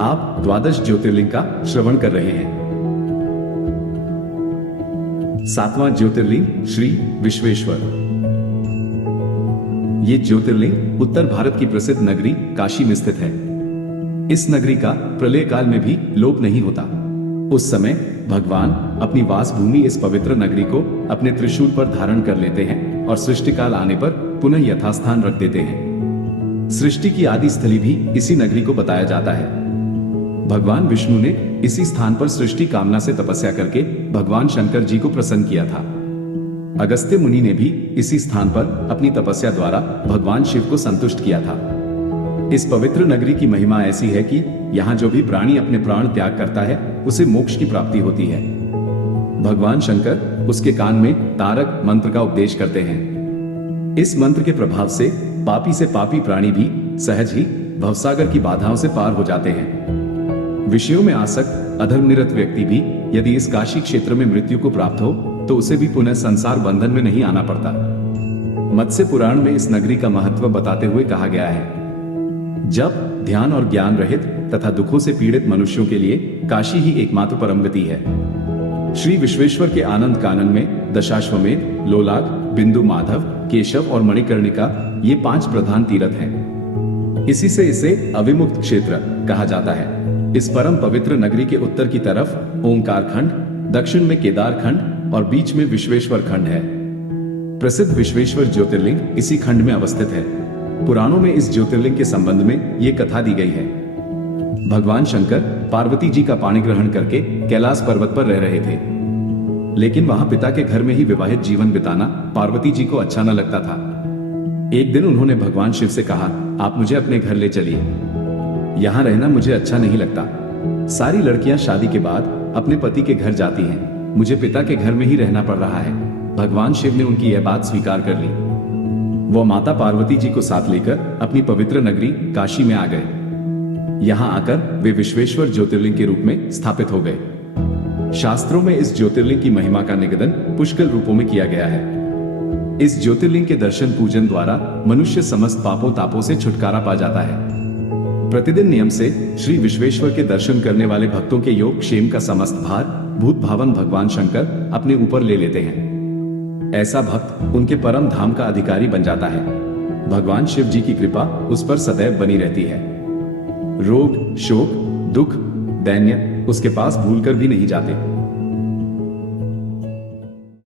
आप 12 ज्योतिर्लिंग का श्रवण कर रहे हैं। 7वां ज्योतिर्लिंग श्री विश्वेश्वर। ये ज्योतिर्लिंग उत्तर भारत की प्रसिद्ध नगरी काशी में स्थित है। इस नगरी का प्रलय काल में भी लोप नहीं होता। उस समय भगवान अपनी वास भूमि इस पवित्र नगरी को अपने त्रिशूल पर धारण कर लेते हैं और सृष्टि काल आने पर पुनः यथास्थान रख देते हैं। सृष्टि की आदि स्थली भी इसी नगरी को बताया जाता है। भगवान विष्णु ने इसी स्थान पर सृष्टि कामना से तपस्या करके भगवान शंकर जी को प्रसन्न किया था। अगस्त्य मुनि ने भी इसी स्थान पर अपनी तपस्या द्वारा भगवान शिव को संतुष्ट किया था। इस पवित्र नगरी की महिमा ऐसी है कि यहाँ जो भी प्राणी अपने प्राण त्याग करता है उसे मोक्ष की प्राप्ति होती है। भगवान शंकर उसके कान में तारक मंत्र का उपदेश करते हैं। इस मंत्र के प्रभाव से पापी प्राणी भी सहज ही भवसागर की बाधाओं से पार हो जाते हैं। विषयों में आसक्त अधर्मनिरत व्यक्ति भी यदि इस काशी क्षेत्र में मृत्यु को प्राप्त हो तो उसे भी पुनः संसार बंधन में नहीं आना पड़ता। मत्स्य पुराण में इस नगरी का महत्व बताते हुए कहा गया है, जब ध्यान और ज्ञान रहित तथा दुखों से पीड़ित मनुष्यों के लिए काशी ही एकमात्र परम गति है। श्री विश्वेश्वर के आनंद कानन में दशाश्वमेध, लोलाग, बिंदु माधव, केशव और मणिकर्णिका ये 5 प्रधान तीर्थ हैं। इसी से इसे अविमुक्त क्षेत्र कहा जाता है। इस परम पवित्र नगरी के उत्तर की तरफ ओंकार खंड, दक्षिण में केदार खंड और बीच में विश्वेश्वर खंड है। प्रसिद्ध विश्वेश्वर ज्योतिर्लिंग इसी खंड में अवस्थित है। पुराणों में इस ज्योतिर्लिंग के संबंध में ये कथा दी गई है। भगवान शंकर पार्वती जी का पाणी ग्रहण करके कैलाश पर्वत पर रह रहे थे, लेकिन वहां पिता के घर में ही विवाहित जीवन बिताना पार्वती जी को अच्छा न लगता था। एक दिन उन्होंने भगवान शिव से कहा, आप मुझे अपने घर ले चलिए, यहाँ रहना मुझे अच्छा नहीं लगता। सारी लड़कियां शादी के बाद अपने पति के घर जाती हैं, मुझे पिता के घर में ही रहना पड़ रहा है। भगवान शिव ने उनकी यह बात स्वीकार कर ली। वो माता पार्वती जी को साथ लेकर अपनी पवित्र नगरी काशी में आ गए। यहाँ आकर वे विश्वेश्वर ज्योतिर्लिंग के रूप में स्थापित हो गए। शास्त्रों में इस ज्योतिर्लिंग की महिमा का निवेदन पुष्कल रूपों में किया गया है। इस ज्योतिर्लिंग के दर्शन पूजन द्वारा मनुष्य समस्त पापों तापों से छुटकारा पा जाता है। प्रतिदिन नियम से श्री विश्वेश्वर के दर्शन करने वाले भक्तों के योग क्षेम का समस्त भार भूत भावन भगवान शंकर अपने ऊपर ले लेते हैं। ऐसा भक्त उनके परम धाम का अधिकारी बन जाता है। भगवान शिव जी की कृपा उस पर सदैव बनी रहती है। रोग, शोक, दुख, दैन्य उसके पास भूलकर भी नहीं जाते।